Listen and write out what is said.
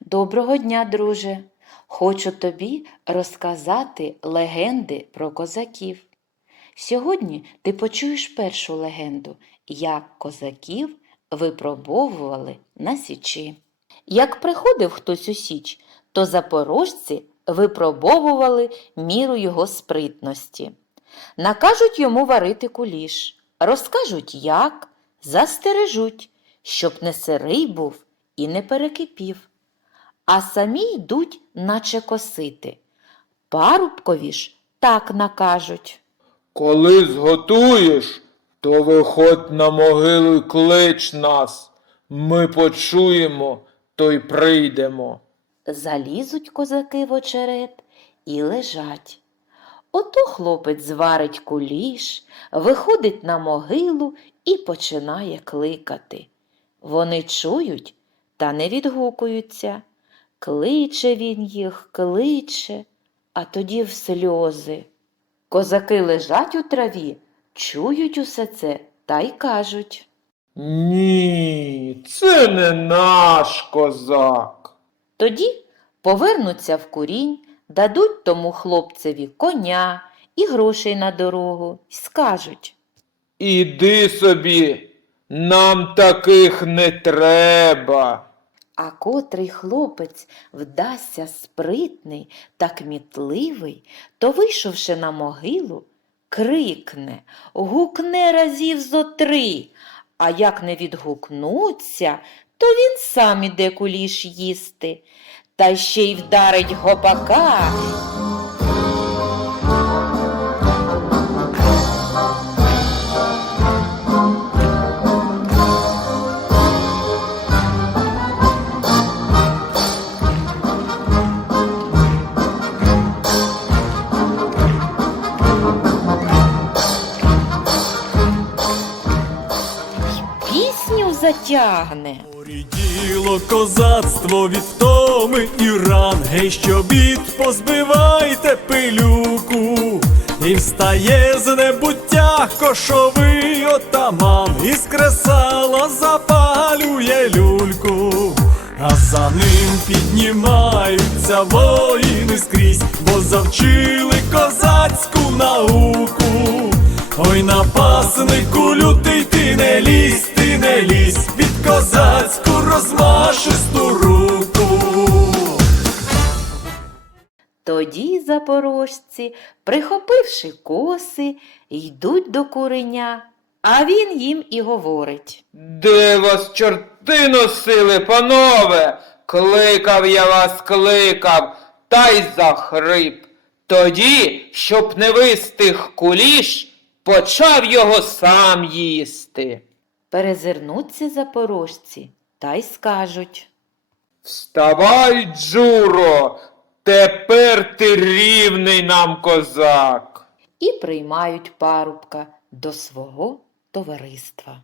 Доброго дня, друже. Хочу тобі розказати легенди про козаків. Сьогодні ти почуєш першу легенду, як козаків випробовували на січі. Як приходив хтось у січ, то запорожці випробовували міру його спритності. Накажуть йому варити куліш, розкажуть як, застережуть, щоб не сирий був і не перекипів. А самі йдуть, наче косити. Парубкові ж так накажуть. Коли зготуєш, то виходь на могилу й клич нас. Ми почуємо, то й прийдемо. Залізуть козаки в очерет і лежать. Ото хлопець зварить куліш, виходить на могилу і починає кликати. Вони чують та не відгукуються. Кличе він їх, кличе, а тоді в сльози. Козаки лежать у траві, чують усе це та й кажуть. Ні, це не наш козак. Тоді повернуться в курінь, дадуть тому хлопцеві коня і грошей на дорогу й скажуть. Іди собі, нам таких не треба. А котрий хлопець вдасться спритний та кмітливий, то, вийшовши на могилу, крикне, гукне разів зо три, а як не відгукнуться, то він сам іде куліш їсти, та ще й вдарить гопака. Затягне. Поріділо козацтво від втоми і ран, гей, що бід, позбивайте пилюку, і встає з небуття кошовий отаман, із кресала запалює люльку, а за ним піднімаються воїни скрізь, бо завчили козацьку науку. Ой, напаснику лютий ти не лізь, ти не лізь під козацьку розмашисту руку. Тоді запорожці, прихопивши коси, йдуть до куреня, а він їм і говорить. Де вас чорти носили, панове? Кликав я вас, кликав, та й захрип. Тоді, щоб не вистиг куліш, почав його сам їсти. Перезирнуться запорожці та й скажуть. Вставай, Джуро, тепер ти рівний нам козак. і приймають парубка до свого товариства.